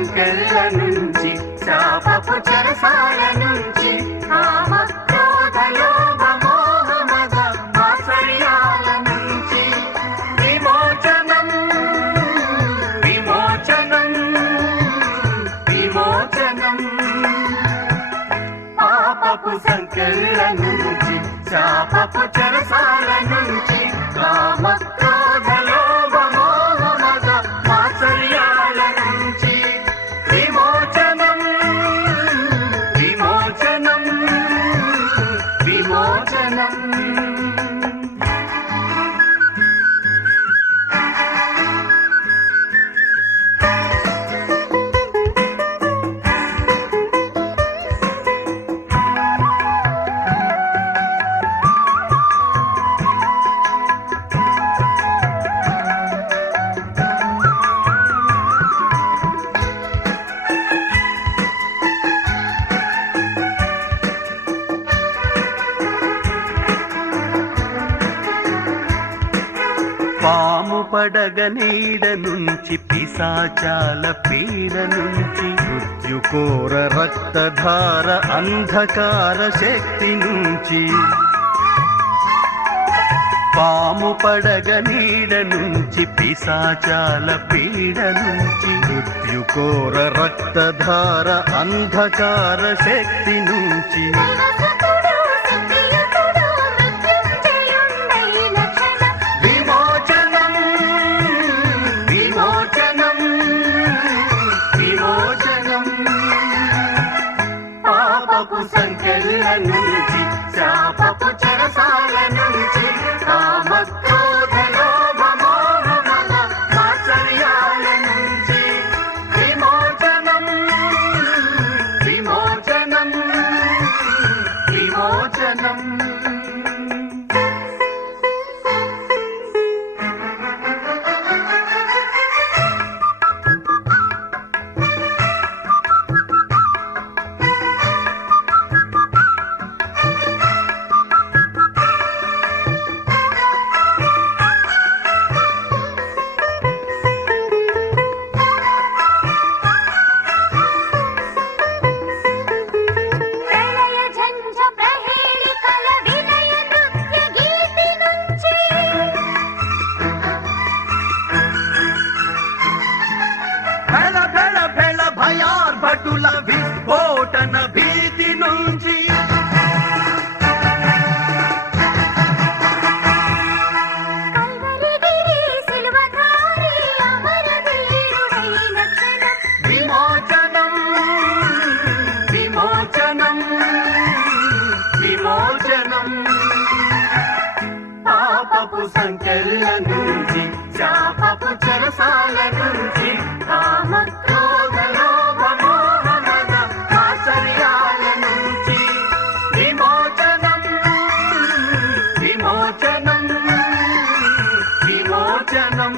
సంకెళ్ళ నుంచి శాపపు చెరసాల నుంచి కామ క్రోధ లోభ మోహ మద మాత్సర్యాల నుంచి విమోచనం విమోచనం విమోచనం పాపపు సంకెళ్ళ నుంచి శాపపు చెరసాల నుంచి కామ క్రోధ లోభ మోహ మద మాత్సర్యాల నుంచి విమోచనం విమోచనం విమోచనం పాము పడగ నీడ నుంచి పిశాచాల పీడ నుంచి మృత్యుకోర రక్తధార అంధకార శక్తి నుంచి పాము పడగ నీడ నుంచి పిశాచాల పీడ నుంచి మృత్యుకోర రక్తధార అంధకార శక్తి నుంచి సంకెళ్ళ నుంచి శాపపు చెరసాల నుంచి కామ క్రోధ లోభ మోహ మద మాత్సర్యాల నుంచి విమోచనం విమోచనం విమోచనం భటుల విస్ఫోటన భీతి నుంచి విమోచనం విమోచనం విమోచనం పాపపు సంకెళ్ళ నుంచి శాపపు చెరసాల నుంచి కామ క్రోధ లోభ మోహ మద మాత్సర్యాల నుంచి విమోచనం విమోచనం విమోచనం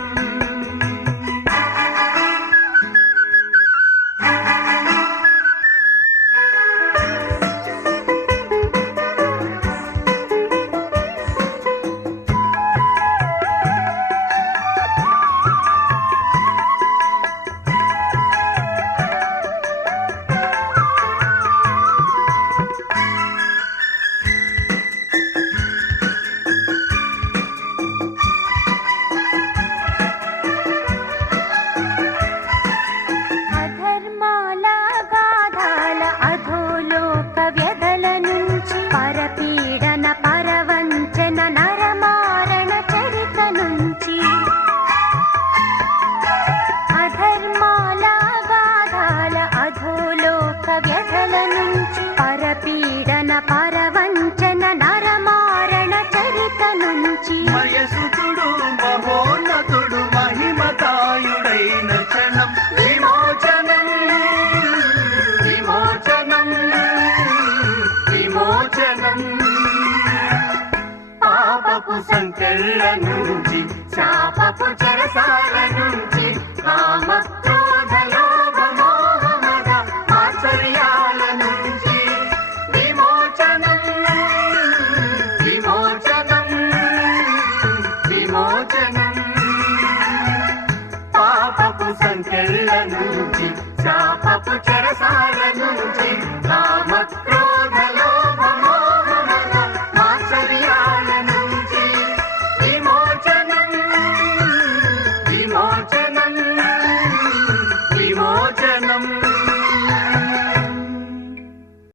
పరవంచన నరమారణ చరిత నుంచి మయసుతుడు మహోన్నతుడు మహిమతాయుడైన క్షణం విమోచనం విమోచనం విమోచనం పాపపు సంకెళ్ళ నుంచి శాపపు చెరసాల నుంచి కామ క్రోధ లోభ మోహ మద మాత్సర్యాల నుంచి విమోచనం విమోచనం విమోచనం పాపపు సంకెళ్ళ నుంచి శాపపు చెరసాల నుంచి కామ క్రోధ